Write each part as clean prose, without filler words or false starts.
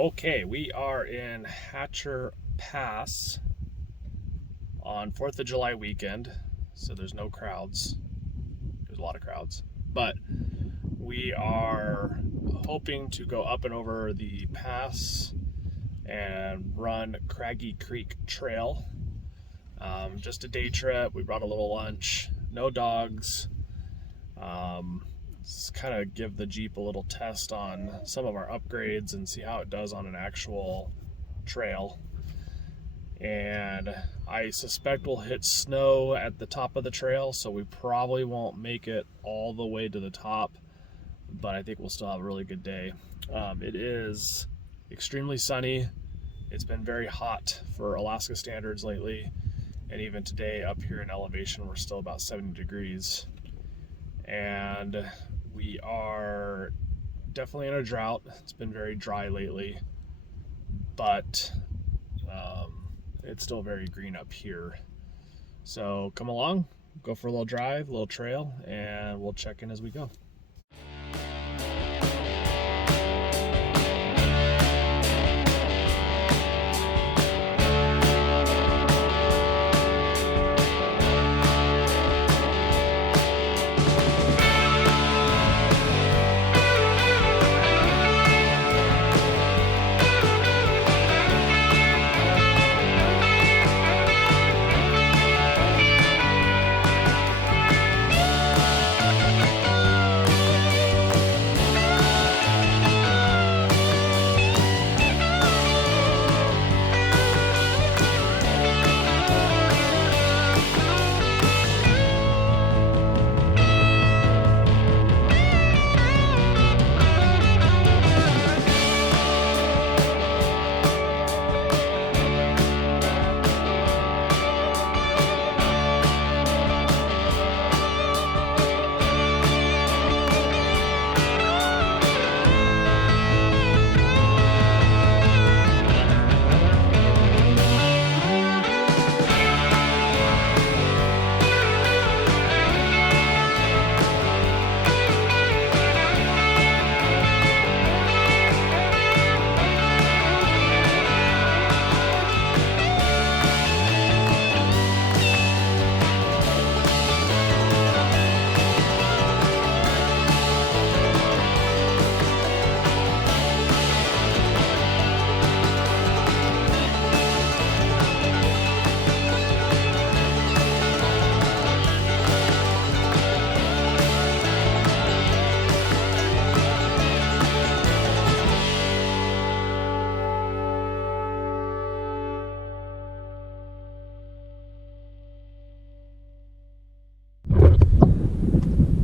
Okay, we are in Hatcher Pass on 4th of July weekend, so there's no crowds. There's a lot of crowds, but we are hoping to go up and over the pass and run Cragie Creek Trail. Just a day trip. We brought a little lunch, no dogs. Just kind of give the Jeep a little test on some of our upgrades and see how it does on an actual trail. And I suspect we'll hit snow at the top of the trail, so we probably won't make it all the way to the top, but I think we'll still have a really good day. It is extremely sunny. It's been very hot for Alaska standards lately, and even today up here in elevation we're still about 70 degrees. And we are definitely in a drought. It's been very dry lately, but it's still very green up here. So come along, go for a little drive, a little trail, and we'll check in as we go.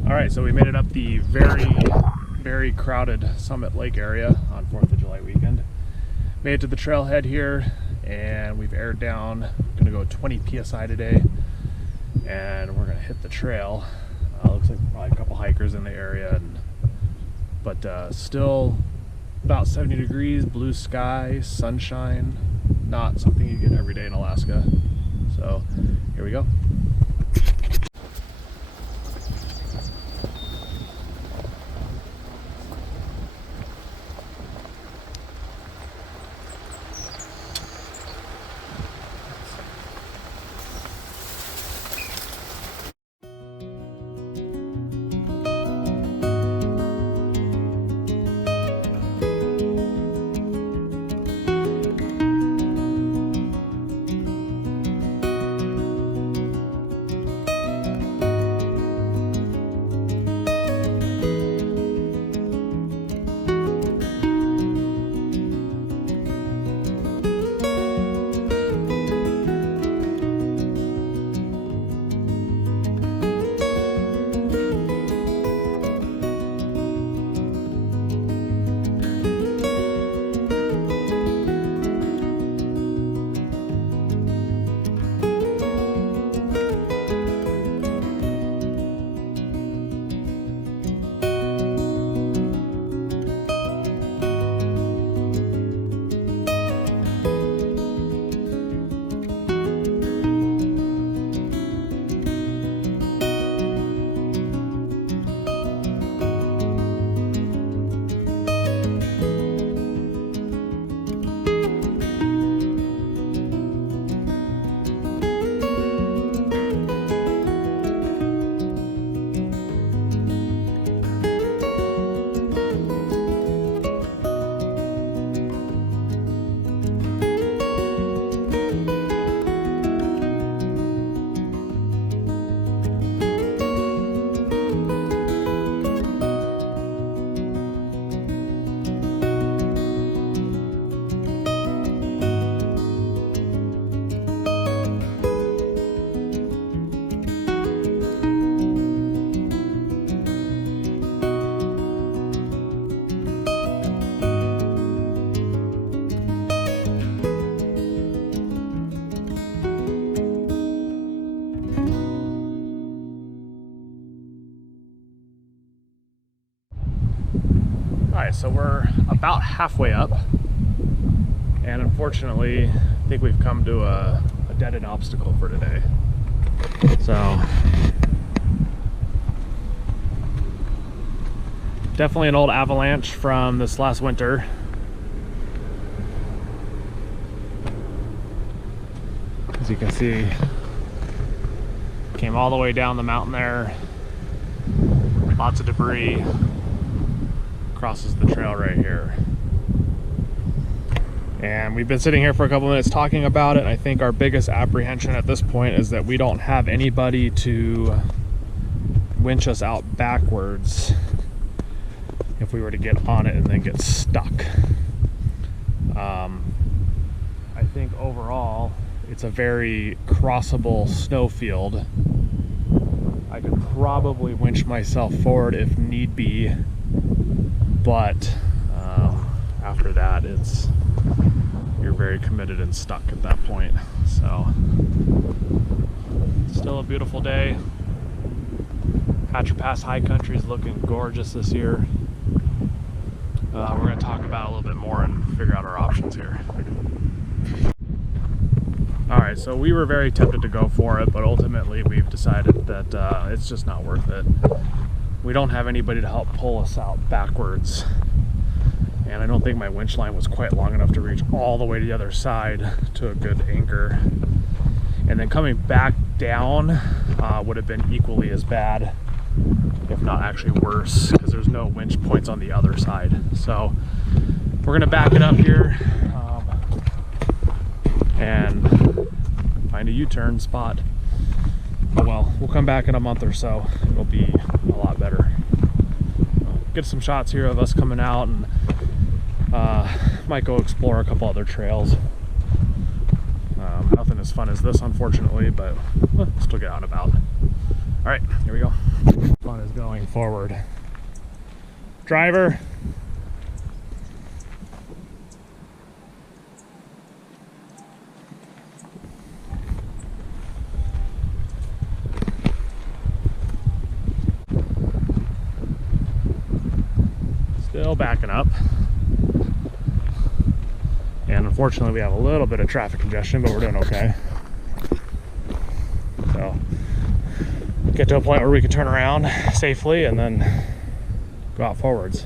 Alright, so we made it up the very crowded Summit Lake area on 4th of July weekend. Made it to the trailhead here, and we've aired down. Gonna go 20 psi today, and we're gonna hit the trail. Looks like probably a couple hikers in the area, but still about 70 degrees, blue sky, sunshine. Not something you get every day in Alaska. So here we go. Alright, so we're about halfway up, and unfortunately I think we've come to a dead-end obstacle for today. So definitely an old avalanche from this last winter. As you can see, came all the way down the mountain there. Lots of debris. Crosses the trail right here. And we've been sitting here for a couple minutes talking about it. I think our biggest apprehension at this point is that we don't have anybody to winch us out backwards if we were to get on it and then get stuck. I think overall it's a very crossable snow field. I could probably winch myself forward if need be, but after that you're very committed and stuck at that point. So still a beautiful day. Hatcher Pass High Country is looking gorgeous this year. We're going to talk about it a little bit more and figure out our options here. Alright, so we were very tempted to go for it, but ultimately we've decided that it's just not worth it. We don't have anybody to help pull us out backwards, and I don't think my winch line was quite long enough to reach all the way to the other side to a good anchor. And then coming back down would have been equally as bad, if not actually worse, because there's no winch points on the other side. So we're going to back it up here and find a U-turn spot. But well, we'll come back in a month or so. It'll be a lot better. Get some shots here of us coming out, and might go explore a couple other trails. Nothing as fun as this, unfortunately, but we'll still get out and about. All right, here we go. Fun is going forward. Driver. Still backing up. And unfortunately we have a little bit of traffic congestion, but we're doing okay. So get to a point where we can turn around safely and then go out forwards.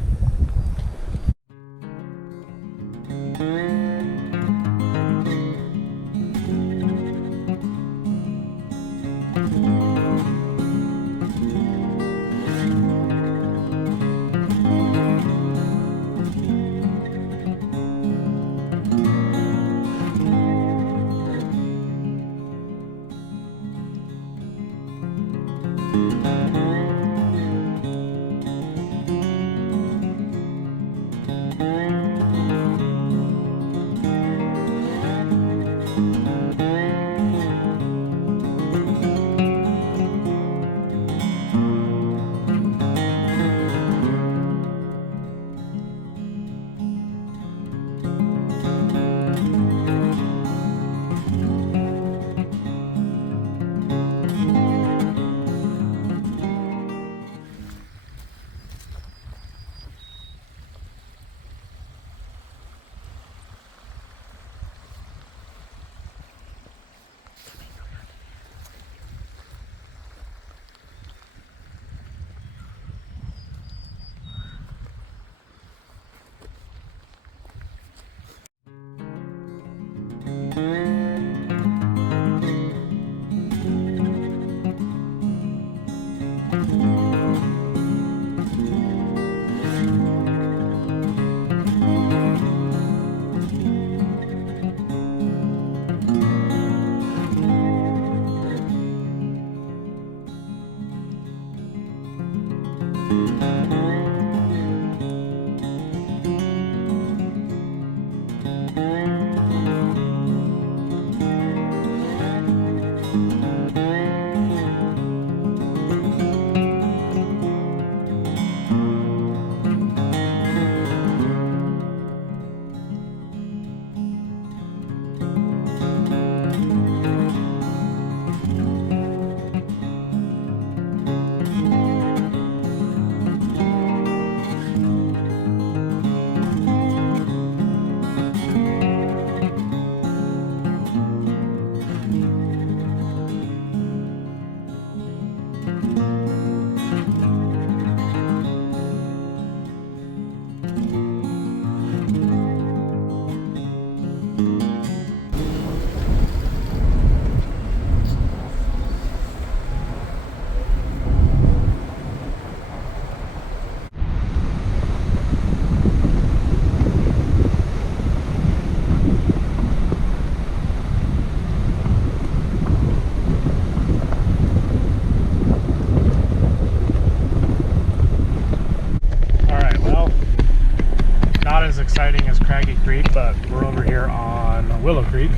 exciting as Cragie Creek, but we're over here on Willow Creek.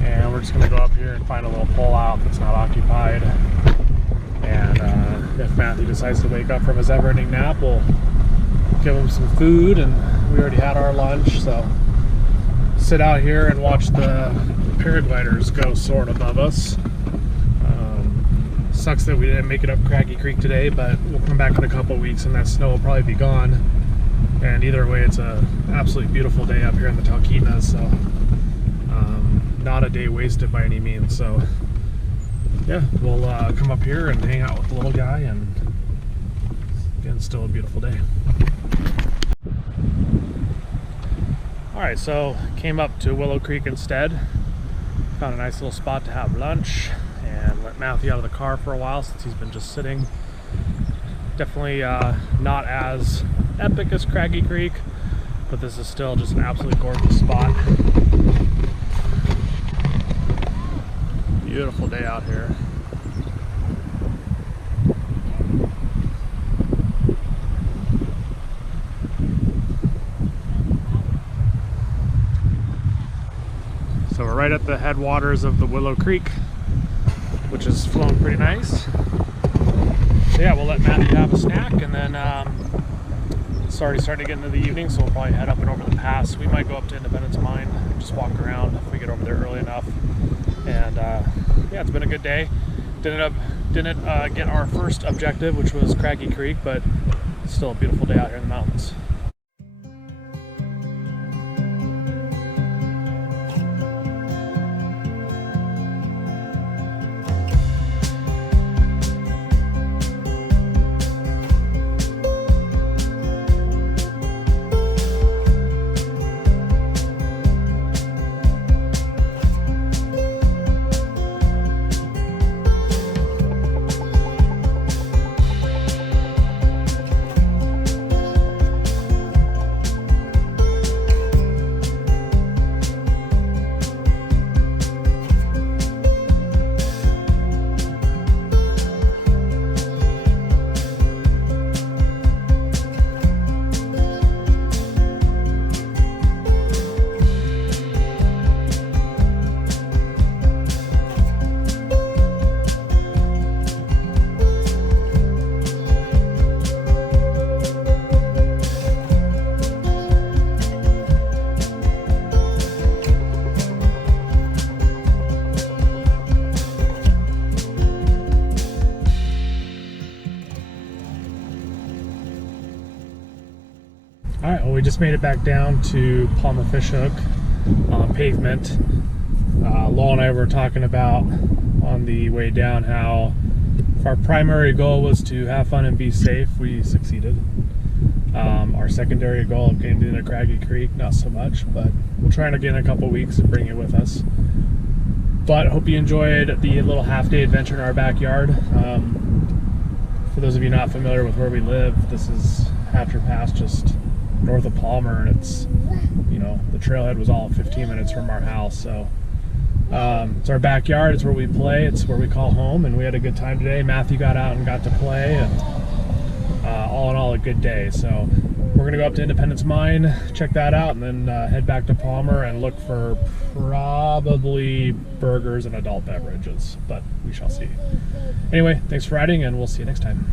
And we're just going to go up here and find a little pull-out that's not occupied. And if Matthew decides to wake up from his ever-ending nap, we'll give him some food, and we already had our lunch, so sit out here and watch the paragliders go soaring above us. Sucks that we didn't make it up Cragie Creek today, but we'll come back in a couple weeks and that snow will probably be gone. And either way, it's a absolutely beautiful day up here in the Talkeetnas, so not a day wasted by any means. So yeah, we'll come up here and hang out with the little guy, and again, still a beautiful day. Alright, so came up to Willow Creek instead. Found a nice little spot to have lunch and let Matthew out of the car for a while since he's been just sitting. Definitely not as epic as Cragie Creek, but this is still just an absolutely gorgeous spot. Beautiful day out here. So we're right at the headwaters of the Willow Creek, which is flowing pretty nice. So yeah, we'll let Matthew have a snack, and then it's already starting to get into the evening, so we'll probably head up and over the pass. We might go up to Independence Mine and just walk around if we get over there early enough. And yeah, it's been a good day. Didn't get our first objective, which was Cragie Creek, but it's still a beautiful day out here in the mountains. Alright, well, we just made it back down to Palma Fishhook on pavement. Laurel and I were talking about on the way down how if our primary goal was to have fun and be safe, we succeeded. Our secondary goal of getting into Cragie Creek, not so much, but we'll try it again in a couple weeks and bring it with us. But hope you enjoyed the little half-day adventure in our backyard. For those of you not familiar with where we live, this is Hatcher Pass, just north of Palmer, and it's, you know, the trailhead was all 15 minutes from our house. So it's our backyard, it's where we play, it's where we call home, and we had a good time today. Matthew got out and got to play, and all in all a good day. So we're gonna go up to Independence Mine, check that out, and then head back to Palmer and look for probably burgers and adult beverages, but we shall see. Anyway, thanks for riding, and we'll see you next time.